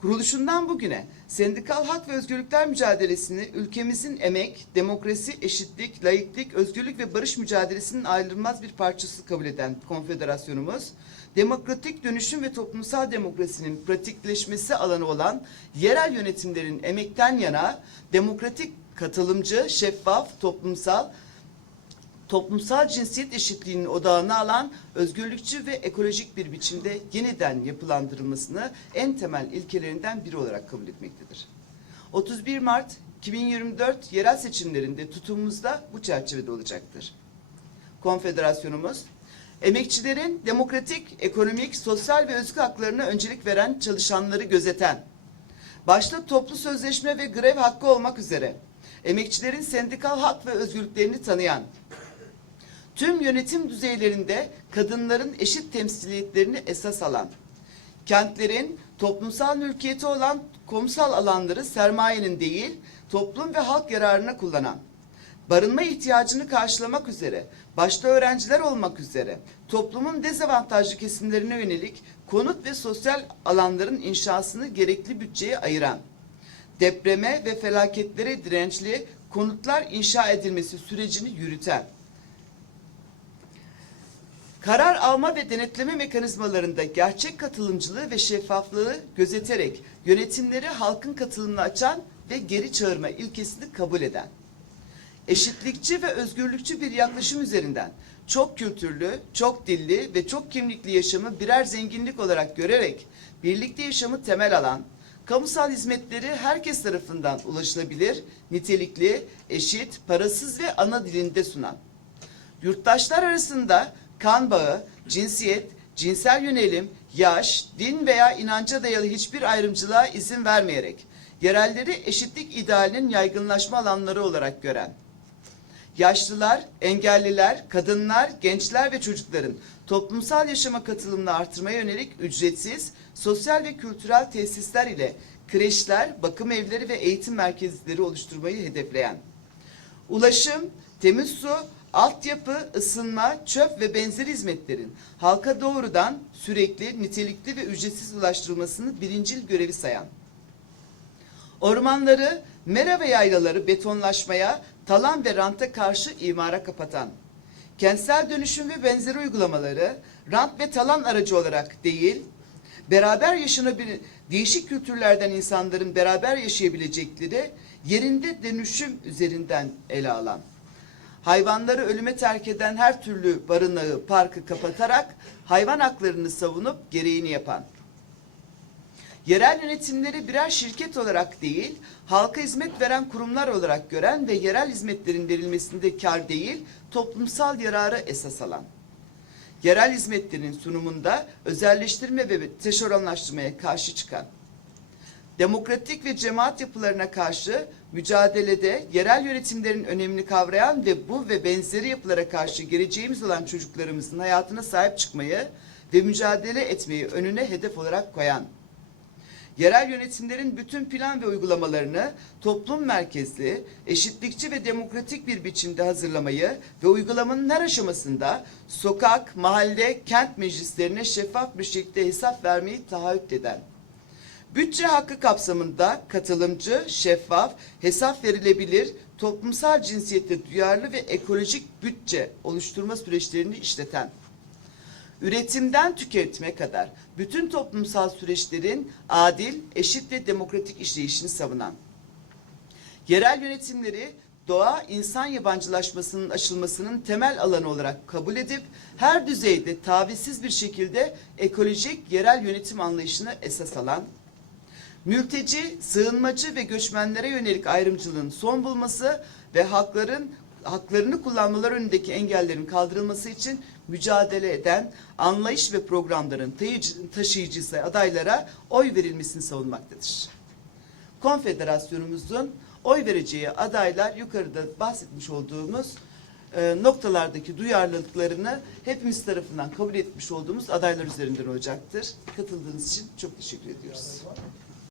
Kuruluşundan bugüne sendikal hak ve özgürlükler mücadelesini ülkemizin emek, demokrasi, eşitlik, laiklik, özgürlük ve barış mücadelesinin ayrılmaz bir parçası kabul eden konfederasyonumuz, demokratik dönüşüm ve toplumsal demokrasinin pratikleşmesi alanı olan yerel yönetimlerin emekten yana demokratik, katılımcı, şeffaf, toplumsal, toplumsal cinsiyet eşitliğinin odağına alan özgürlükçü ve ekolojik bir biçimde yeniden yapılandırılmasını en temel ilkelerinden biri olarak kabul etmektedir. 31 Mart 2024 yerel seçimlerinde tutumumuz da bu çerçevede olacaktır. Konfederasyonumuz, emekçilerin demokratik, ekonomik, sosyal ve özgür haklarına öncelik veren çalışanları gözeten, başta toplu sözleşme ve grev hakkı olmak üzere emekçilerin sendikal hak ve özgürlüklerini tanıyan, tüm yönetim düzeylerinde kadınların eşit temsiliyetlerini esas alan, kentlerin toplumsal mülkiyeti olan kamusal alanları sermayenin değil, toplum ve halk yararına kullanan, barınma ihtiyacını karşılamak üzere, başta öğrenciler olmak üzere, toplumun dezavantajlı kesimlerine yönelik konut ve sosyal alanların inşasını gerekli bütçeye ayıran, depreme ve felaketlere dirençli konutlar inşa edilmesi sürecini yürüten, karar alma ve denetleme mekanizmalarında gerçek katılımcılığı ve şeffaflığı gözeterek yönetimleri halkın katılımına açan ve geri çağırma ilkesini kabul eden, eşitlikçi ve özgürlükçü bir yaklaşım üzerinden çok kültürlü, çok dilli ve çok kimlikli yaşamı birer zenginlik olarak görerek birlikte yaşamı temel alan, kamusal hizmetleri herkes tarafından ulaşılabilir, nitelikli, eşit, parasız ve ana dilinde sunan, yurttaşlar arasında kan bağı, cinsiyet, cinsel yönelim, yaş, din veya inanca dayalı hiçbir ayrımcılığa izin vermeyerek yerelleri eşitlik idealinin yaygınlaşma alanları olarak gören, yaşlılar, engelliler, kadınlar, gençler ve çocukların toplumsal yaşama katılımını artırmaya yönelik ücretsiz, sosyal ve kültürel tesisler ile kreşler, bakım evleri ve eğitim merkezleri oluşturmayı hedefleyen, ulaşım, temiz su, altyapı, ısınma, çöp ve benzeri hizmetlerin halka doğrudan sürekli, nitelikli ve ücretsiz ulaştırılmasını birincil görevi sayan, ormanları, mera ve yaylaları betonlaşmaya, talan ve ranta karşı imara kapatan, kentsel dönüşüm ve benzeri uygulamaları rant ve talan aracı olarak değil, beraber yaşanabilir değişik kültürlerden insanların beraber yaşayabilecekleri yerinde dönüşüm üzerinden ele alan, hayvanları ölüme terk eden her türlü barınağı, parkı kapatarak hayvan haklarını savunup gereğini yapan, yerel yönetimleri birer şirket olarak değil, halka hizmet veren kurumlar olarak gören ve yerel hizmetlerin verilmesinde kar değil, toplumsal yararı esas alan, yerel hizmetlerin sunumunda özelleştirme ve teşeronlaştırmaya karşı çıkan, demokratik ve cemaat yapılarına karşı mücadelede yerel yönetimlerin önemini kavrayan ve bu ve benzeri yapılara karşı geleceğimiz olan çocuklarımızın hayatına sahip çıkmayı ve mücadele etmeyi önüne hedef olarak koyan, yerel yönetimlerin bütün plan ve uygulamalarını toplum merkezli, eşitlikçi ve demokratik bir biçimde hazırlamayı ve uygulamanın her aşamasında sokak, mahalle, kent meclislerine şeffaf bir şekilde hesap vermeyi taahhüt eden, Bütçe hakkı kapsamında katılımcı, şeffaf, hesap verilebilir, toplumsal cinsiyette duyarlı ve ekolojik bütçe oluşturma süreçlerini işleten, üretimden tüketime kadar bütün toplumsal süreçlerin adil, eşit ve demokratik işleyişini savunan, yerel yönetimleri doğa insan yabancılaşmasının aşılmasının temel alanı olarak kabul edip her düzeyde tavizsiz bir şekilde ekolojik yerel yönetim anlayışını esas alan, mülteci, sığınmacı ve göçmenlere yönelik ayrımcılığın son bulması ve hakların haklarını kullanmaları önündeki engellerin kaldırılması için mücadele eden anlayış ve programların taşıyıcısı adaylara oy verilmesini savunmaktadır. Konfederasyonumuzun oy vereceği adaylar yukarıda bahsetmiş olduğumuz e, noktalardaki duyarlılıklarını hepimiz tarafından kabul etmiş olduğumuz adaylar üzerinden olacaktır. Katıldığınız için çok teşekkür ediyoruz.